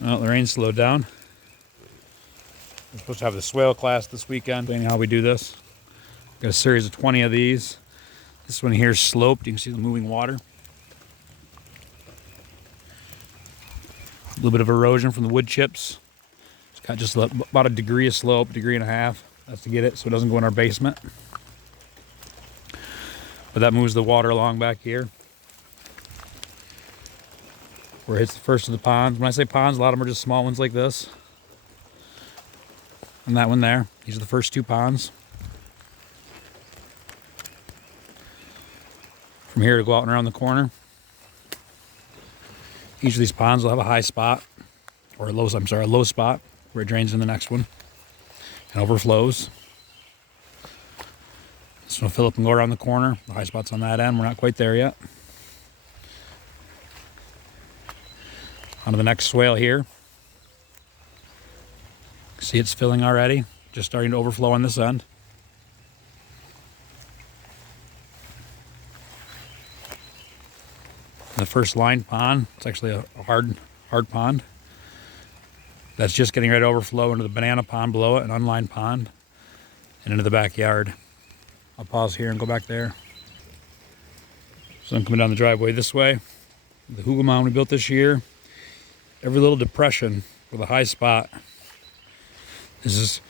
Well, the rain slowed down. We're supposed to have the swale class this weekend. Explaining how we do this. Got a series of 20 of these. This one here is sloped. You can see the moving water. A little bit of erosion from the wood chips. It's got just about a degree of slope, degree and a half. That's to get it so it doesn't go in our basement. But that moves the water along back here, where it hits the first of the ponds. When I say ponds, a lot of them are just small ones like this. And that one there. These are the first two ponds. From here to go out and around the corner. Each of these ponds will have a high spot, or a low spot, where it drains in the next one and overflows. This one will fill up and go around the corner. The high spot's on that end. We're not quite there yet. On to the next swale here. See, it's filling already. Just starting to overflow on this end. The first lined pond, it's actually a hard pond. That's just getting ready to overflow into the banana pond below it, an unlined pond, and into the backyard. I'll pause here and go back there. So I'm coming down the driveway this way. The hugel mound we built this year. Every little depression with a high spot. This is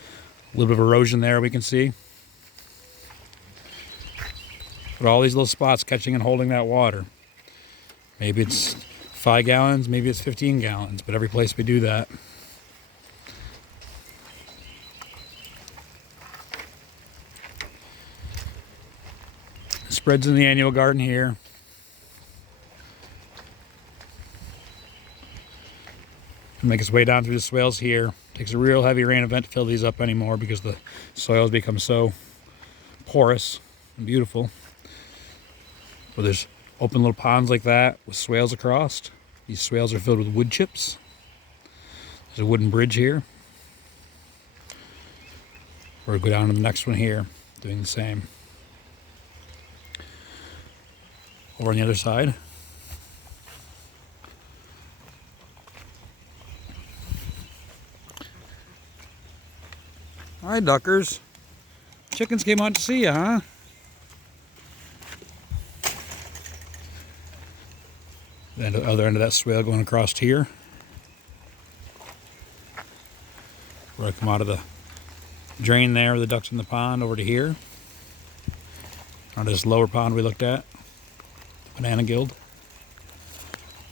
a little bit of erosion there we can see. But all these little spots catching and holding that water. Maybe it's 5 gallons, maybe it's 15 gallons, but every place we do that. Spreads in the annual garden here. Make its way down through the swales here. Takes a real heavy rain event to fill these up anymore because the soils become so porous and beautiful. But there's open little ponds like that with swales across. These swales are filled with wood chips. There's a wooden bridge here. We'll go down to the next one here, doing the same. Over on the other side. All right, duckers. Chickens came out to see you, huh? The other end of that swale going across here. Where I come out of the drain there, the ducks in the pond, over to here. On this lower pond we looked at. Banana guild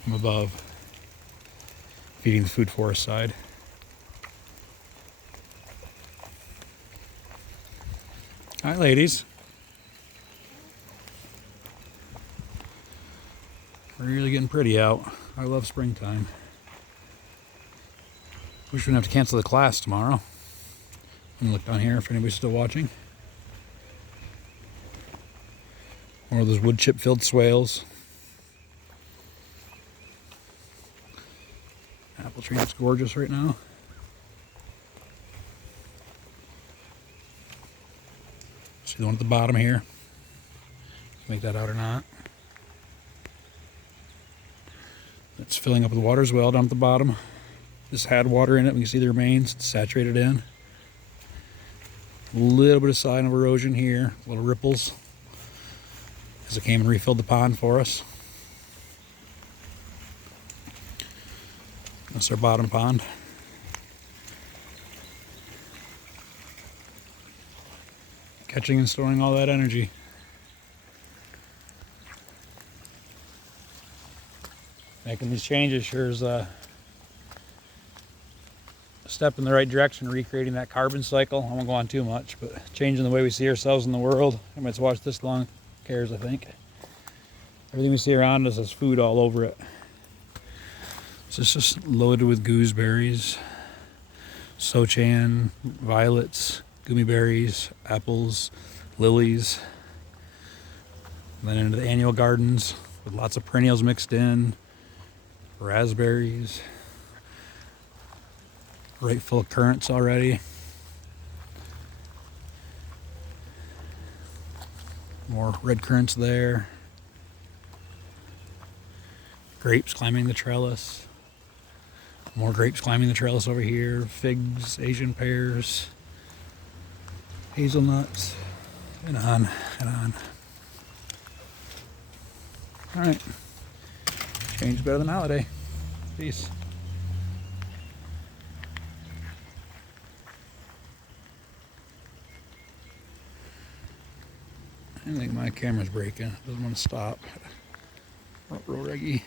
from above, feeding the food forest side. Hi, ladies. Really getting pretty out. I love springtime. Wish we wouldn't have to cancel the class tomorrow. I'm gonna look down here if anybody's still watching. One of those wood chip filled swales. Apple tree looks gorgeous right now. See the one at the bottom here? Make that out or not. It's filling up with water as well down at the bottom. This had water in it. We can see the remains. It's saturated in. A little bit of sign of erosion here. Little ripples. As it came and refilled the pond for us. That's our bottom pond. Catching and storing all that energy. Making these changes sure is a step in the right direction, recreating that carbon cycle. I won't go on too much, but changing the way we see ourselves in the world. Anybody that's watched this long cares, I think. Everything we see around us has food all over it. So it's just loaded with gooseberries, sochan, violets, gummy berries, apples, lilies. And then into the annual gardens with lots of perennials mixed in. Raspberries. Right full of currants already. More red currants there. Grapes climbing the trellis. More grapes climbing the trellis over here. Figs, Asian pears, hazelnuts, and on and on. All right. Change better than holiday. Peace. I think my camera's breaking. It doesn't want to stop. Real reggy.